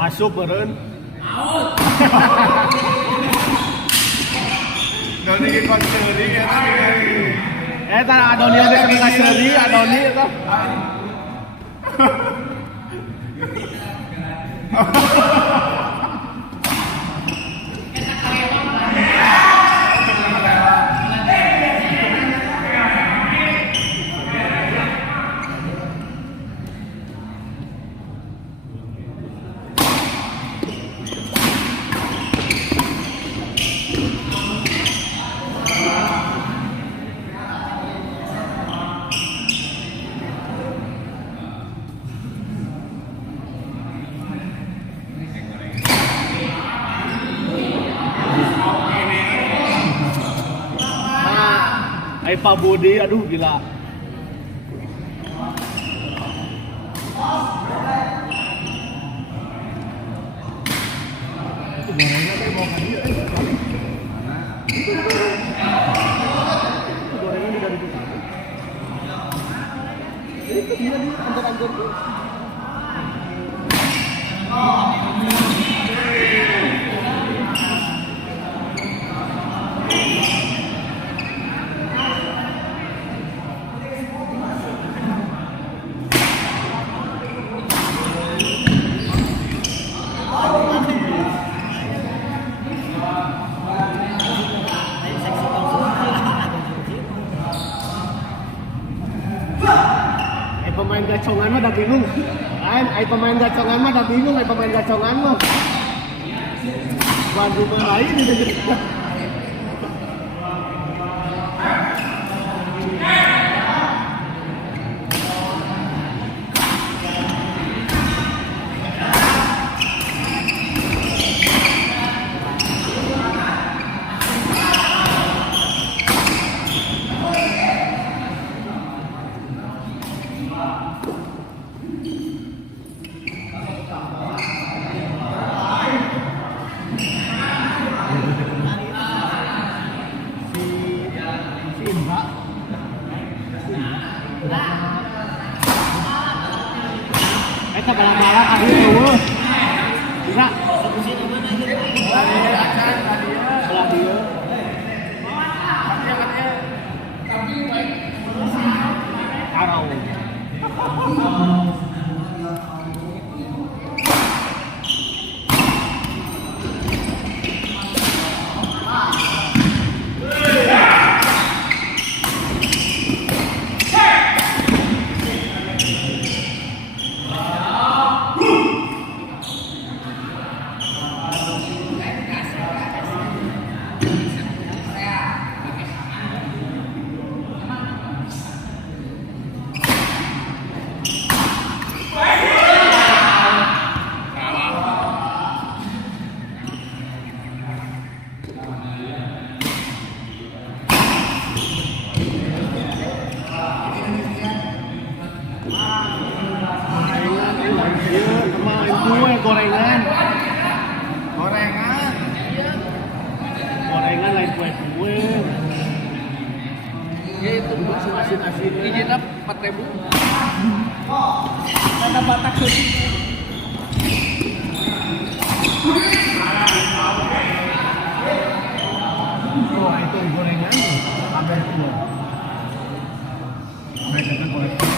Asup beren. Doni ke konseri ya. Eta Adoni ada ke kaseri, Adoni eta. Pak Budi, aduh gila. Gorengnya teh mau kan dia. Gorengnya dari situ. Itu dia antar-antar tuh. Pemain gacongan mah udah bingung. Pemain gacongan mah udah bingung, pemain gacongan mah. Bandung mah lain itu. Eta balak-balak adi eueuh. Bisa. Belah dieu. Arau. Gorengan lain kue ya itu asin izinnya 4.000 ada batak tuh itu gorengan ada itu mereka kan koleksi.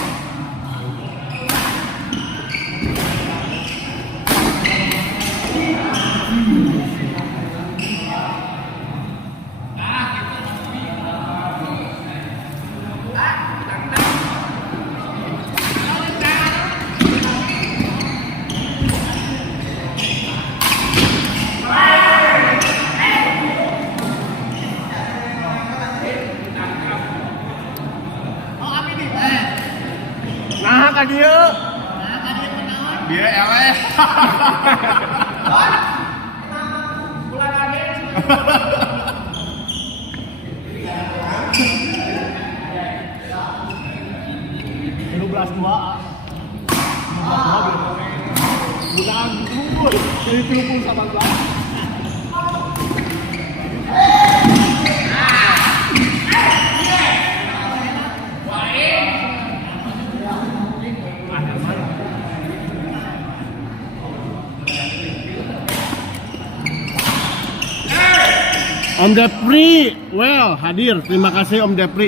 Bukan unggul dari 30-18. Om Depri, well hadir. Terima kasih Om Depri.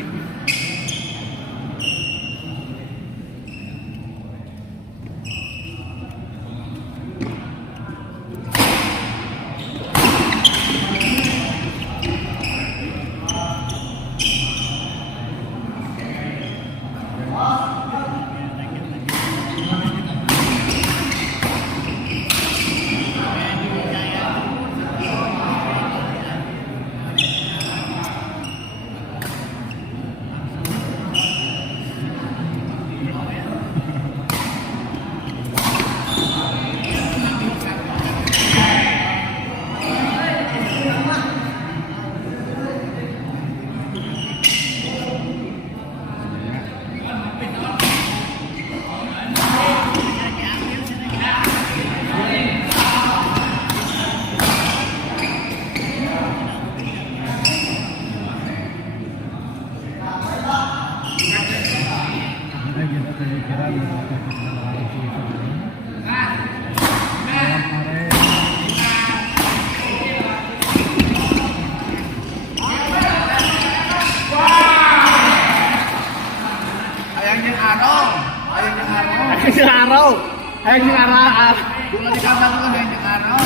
Ayang arah. Dulu di kamar tuh yang Jakarta.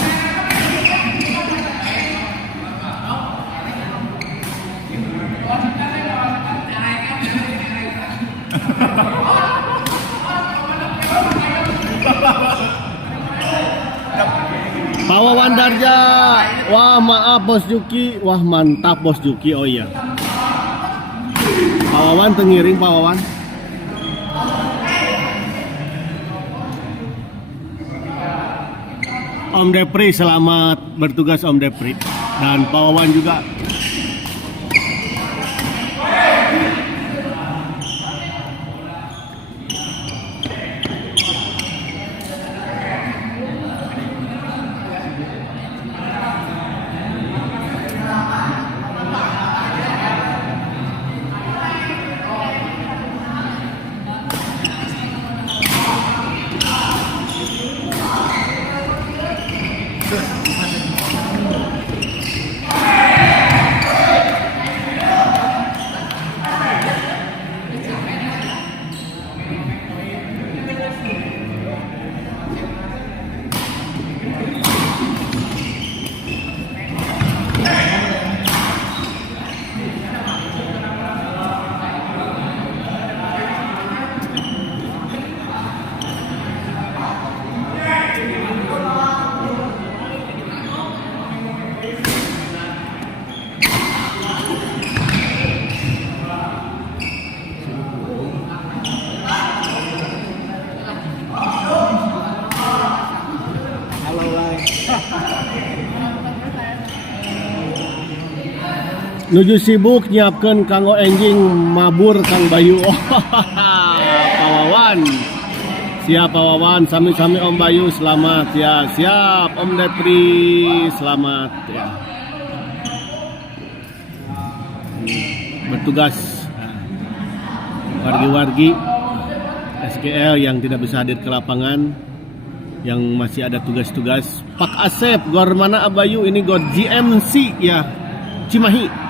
Pak Wawan Darja, wah maaf Bos Juki, wah mantap Bos Juki, oh iya. Pak Wawan tengiring Pak Wawan. Om Depri selamat bertugas Om Depri dan Pak Wawan juga. Nuju sibuk nyiapkan kanggo enjing mabur Kang Bayu. Oh, Pak Wawan. Siap Pak Wawan, sami-sami Om Bayu selamat ya. Siap Om Depri selamat ya. Bertugas wargi-wargi SGL yang tidak bisa hadir ke lapangan, yang masih ada tugas-tugas. Pak Asep, gor mana Abayu? Ini gor GMC ya, Cimahi.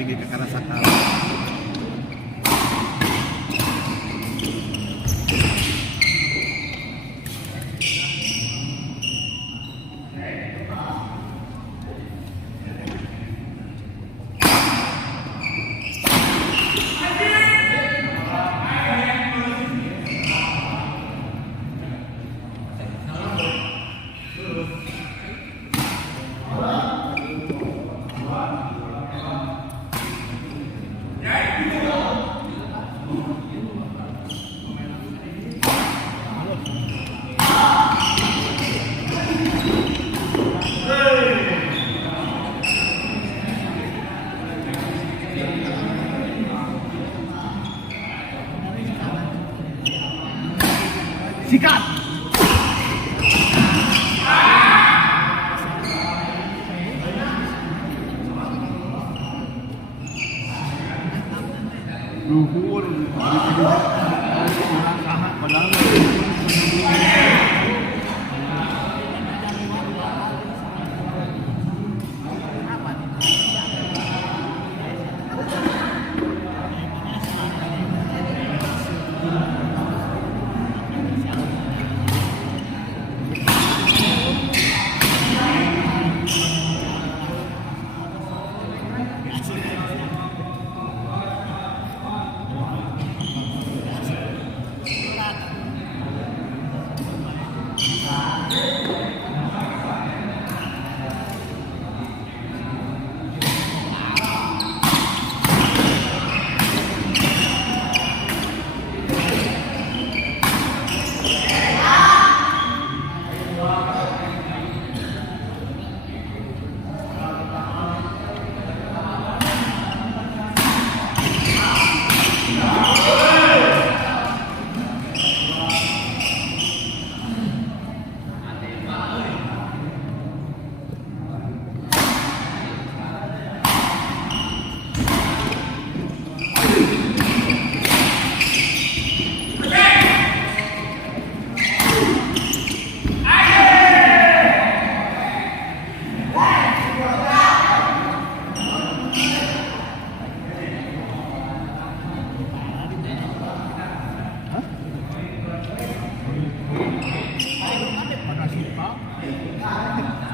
lagi ke arah sakal. Sikat. Luhur.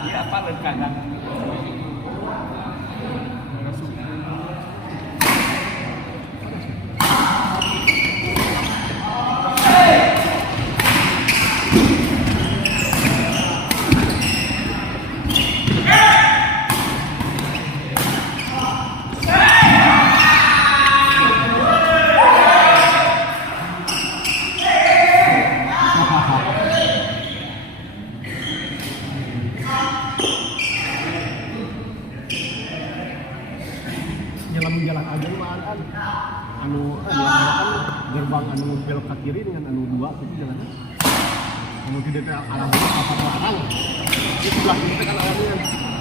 Iya, Pak, kanan. jalan aja mah kan anu kan gerbang anu belok ke kiri dengan anu dua itu jalannya anu tidak ke arah apa belakang itu sebelah kiri kan arahnya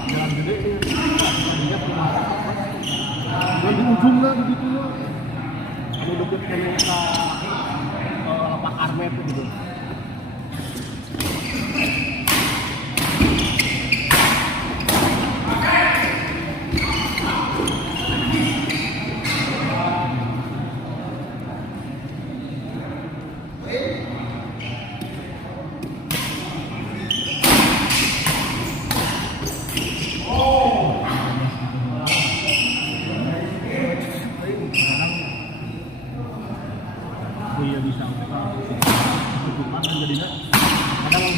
jalan gede ini dia pernah di ujungnya begitu loh anu deket kene ke lapak armet itu gitu. Iya bisa ketutupan kan jadinya kadang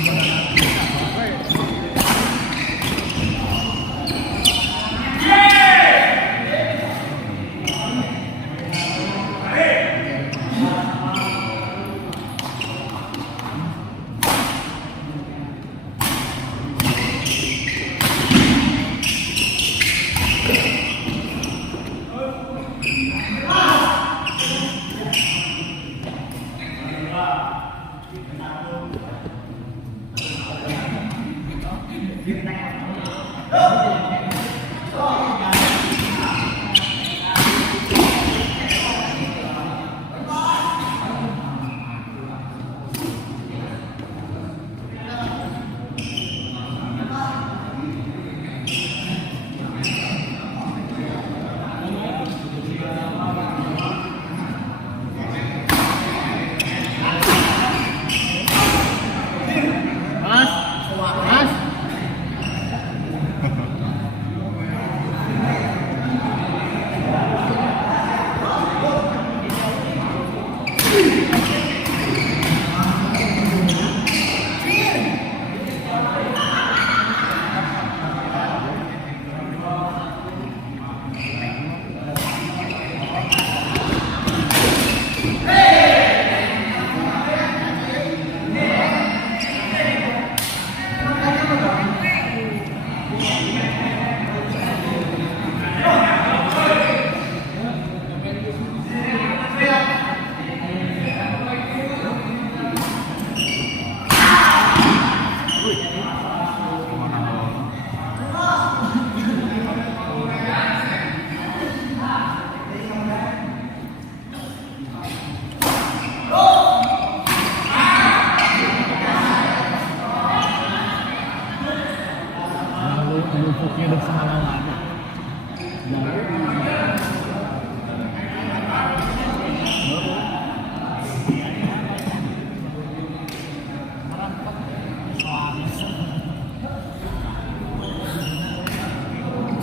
Oke udah salah.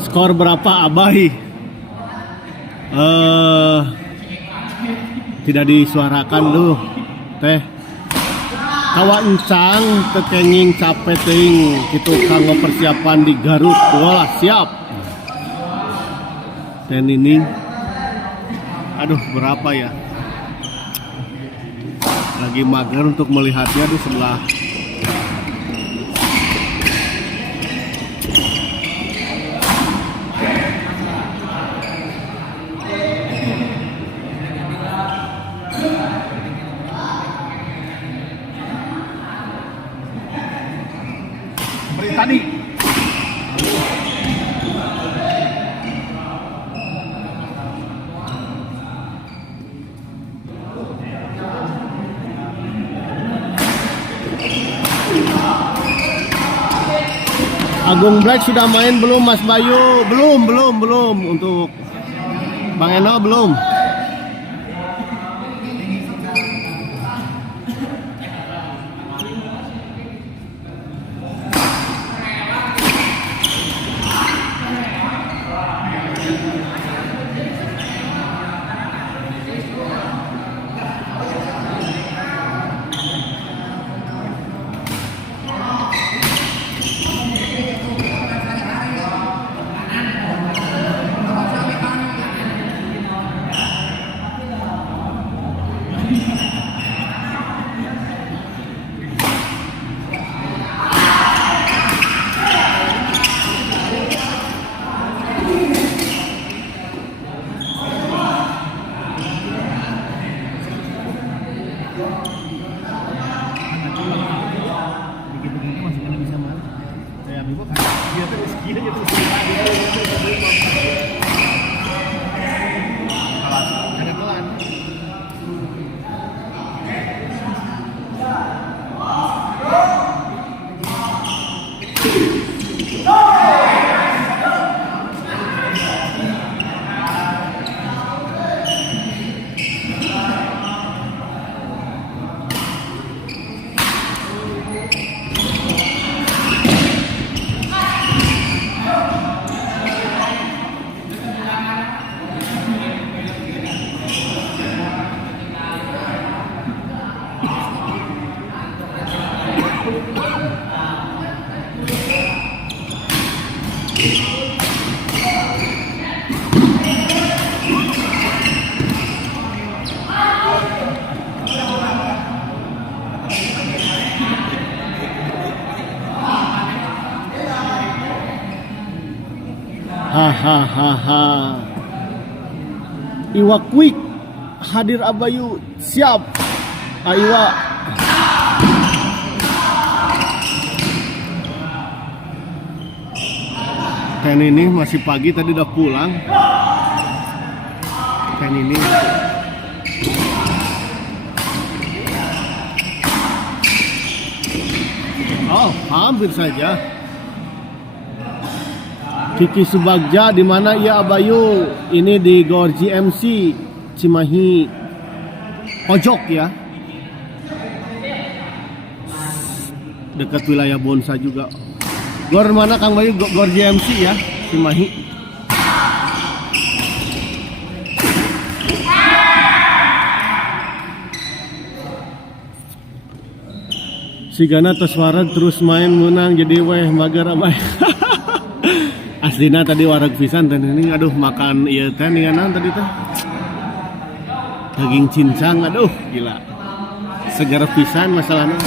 Skor berapa Abai? Tidak disuarakan lu teh. Kawa encang tekenging capek ting kitu kanggo persiapan di Garut. Wah siap. Dan ini aduh berapa ya? Lagi mager untuk melihatnya di sebelah. Tadi Agung Black sudah main belum Mas Bayu? Belum untuk Bang Eno belum. begitu masih kena bisa mah. Kayak Bimo kan dia tuh skill aja tuh. Jangan pelan. Hahaha. Iwa Quick hadir Abayu siap. Iwa. Ten ini masih pagi tadi udah pulang. Ten ini. Oh, hampir saja. Kiki Subagja di mana ya Abayu? Ini di Gor GMC Cimahi pojok ya. Dekat wilayah Bonsa juga. Gor mana Kang Bayu? Gor GMC ya, Cimahi. Sigana tos wareg terus main menang jadi weh mager abay. Aslina tadi wareg pisan teh ini aduh makan ieu teh ninganan tadi teh. Daging cincang aduh gila. Segar pisan masalahnya.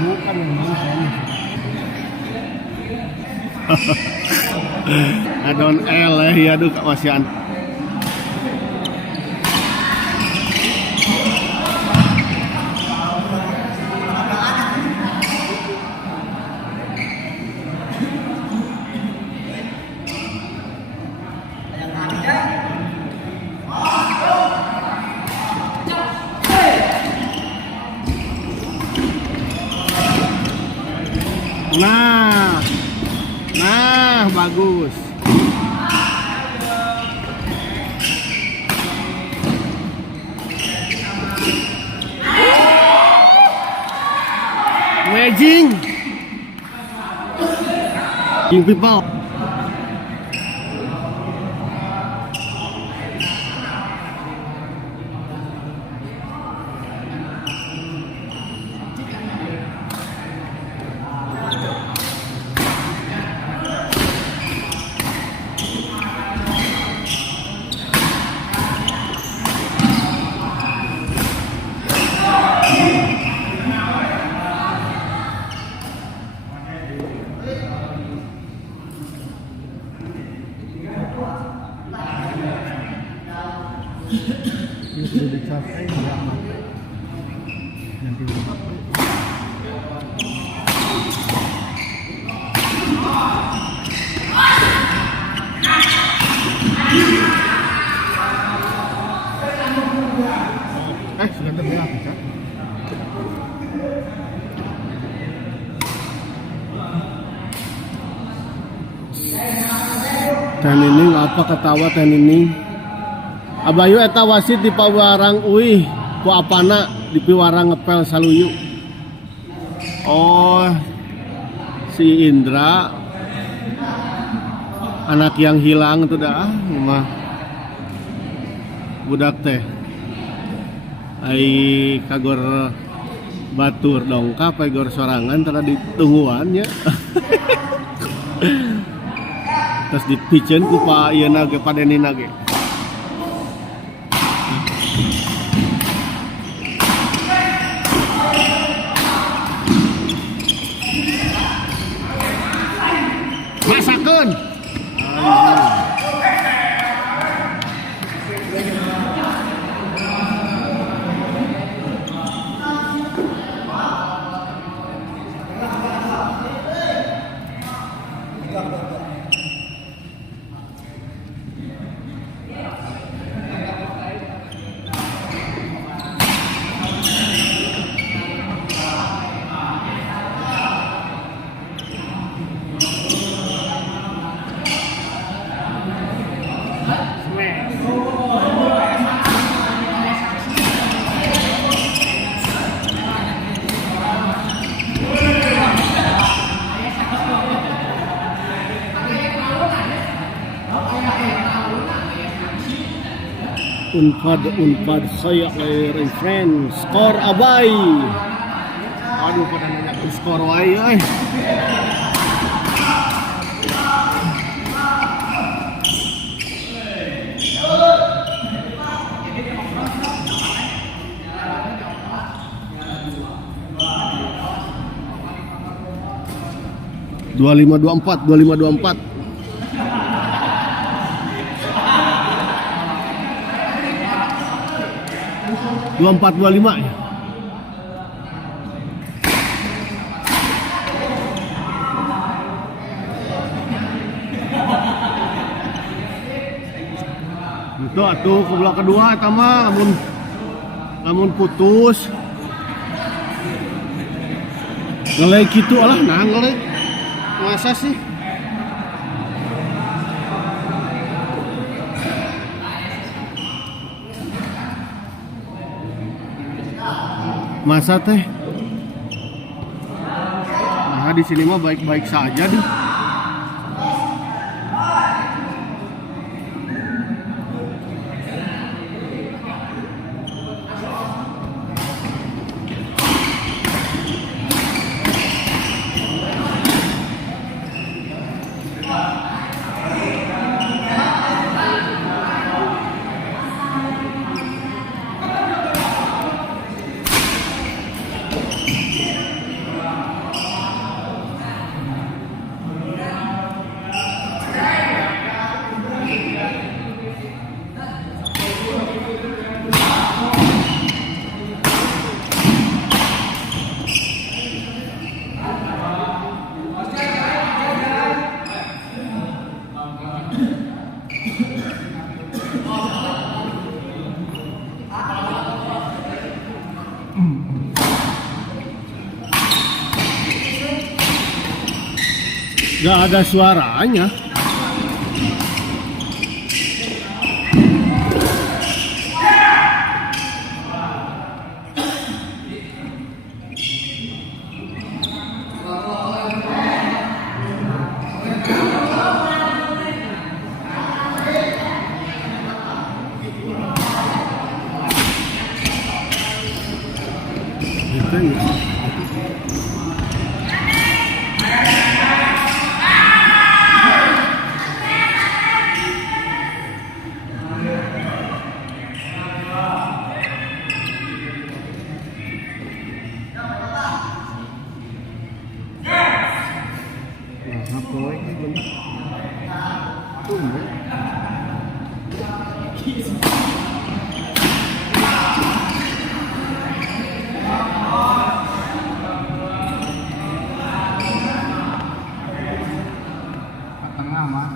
Bukan yang mana Adon L ya, aduh Kak Wasian. Nah, bagus. Amazing. King people. Ini sudah dicapai enggak mati. Nanti sudah terbelah Cak. Teh Nining apa ketawa Teh Nining? Abayu eta wasit di pawarang uih ku apana di piwarang ngepel saluyu. Oh, si Indra anak yang hilang itu dah mah budak teh. Ai kagor batur dongkap ai gor sorangan tara ditungguan ya. Terus dipicen ku pa ieu nage padenina ge. Masakeun. Unpad saya friend skor abai. Aduh pada nanya skor wae euy. Dua lima dua empat 24-25 ya. Itu atuh ke bola kedua eta mah lamun putus. Ngelek kitu alah nah ngelek. Masa sih? Masa teh Nah, di sini mah baik-baik saja deh. Gak ada suaranya. Gitu ya. Tengah mah.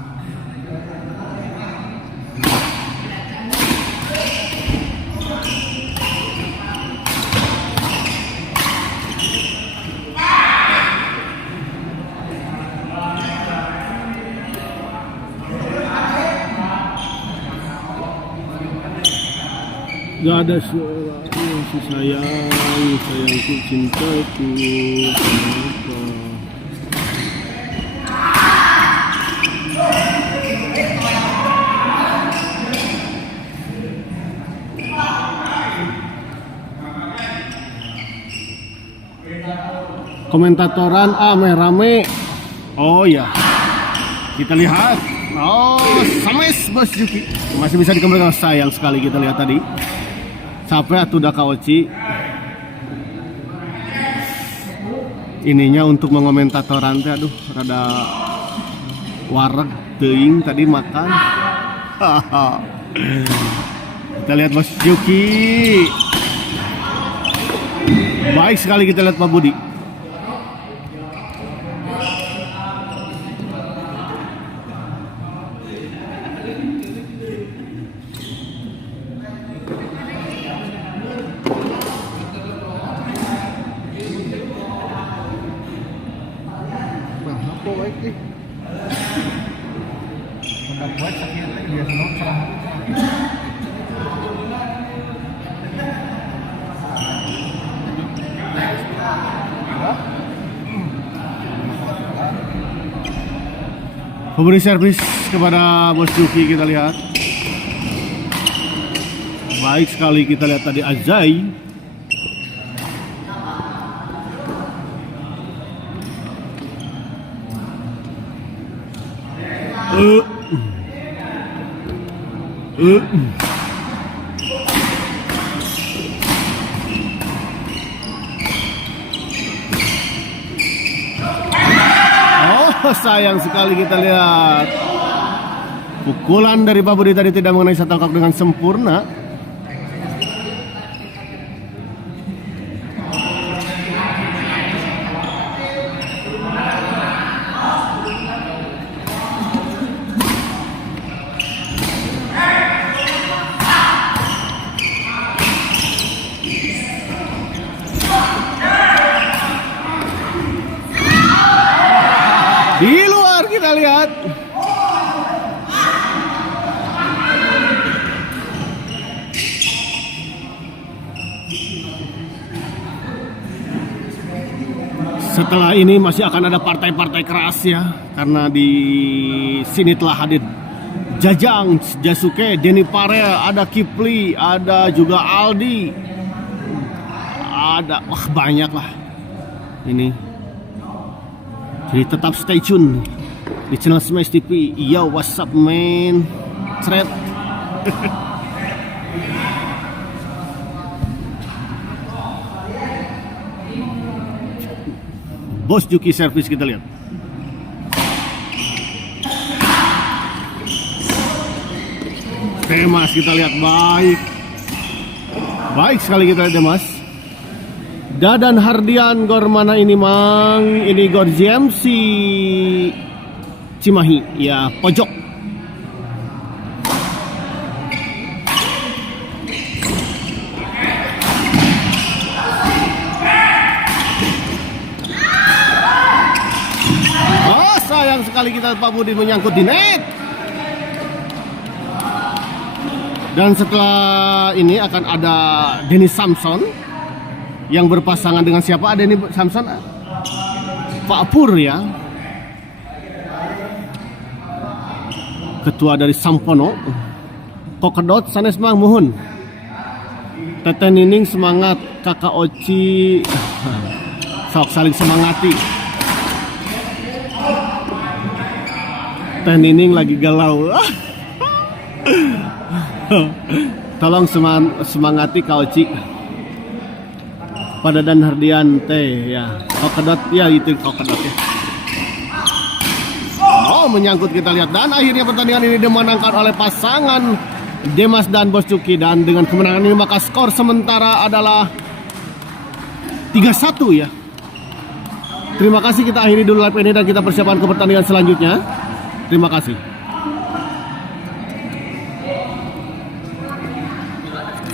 Gak ada suara si sayangku cintaku kenapa. Komentatoran rame. Oh ya, kita lihat. Oh, sames Bos Juki masih bisa dikembalikan. Sayang sekali kita lihat tadi. Sampai atuh da kaoci. Ininya untuk mengomentatoran teh aduh rada wareg teuing tadi makan. Kita lihat Bos Juki. Baik sekali kita lihat Pak Budi. Apa baik nih? Pendak buat sakit dia senang serang. Memberi servis kepada Bos Juki kita lihat. Baik sekali kita lihat tadi Azai. Oh, sayang sekali kita lihat. Pukulan dari Pak Budi tadi tidak mengenai shuttlecock dengan sempurna. Di luar kita lihat. Setelah ini masih akan ada partai-partai keras ya, karena di sini telah hadir Jajang, Jasuke, Denny Pare, ada Kipli, ada juga Aldi, ada banyak lah ini. Jadi tetap stay tune di channel Smash TV. Yo, what's up man? Thread. Bos Juki service kita lihat. Demas kita lihat baik. Baik sekali kita lihat Demas. Dadan Hardian gor mana ini mang? Ini gor GMC Cimahi ya, pojok. Sayang sekali kita Pak Budi menyangkut di net. Dan setelah ini akan ada Denny Samson yang berpasangan dengan siapa? Denny Samson Pak Pur ya, ketua dari Sampono. Kokedot sanes mang muhun. Tete Nining semangat, Kakak Oci sok saling semangati. Teh Nining lagi galau. Tolong semangati Kak Oci. Pada Dan Hardian teh ya. Kokedot ya, itu kokedot ya. Oh, menyangkut kita lihat. Dan akhirnya pertandingan ini dimenangkan oleh pasangan Demas dan Bos Juki. Dan dengan kemenangan ini maka skor sementara adalah 3-1 ya. Terima kasih, kita akhiri dulu live ini dan kita persiapan ke pertandingan selanjutnya. Terima kasih.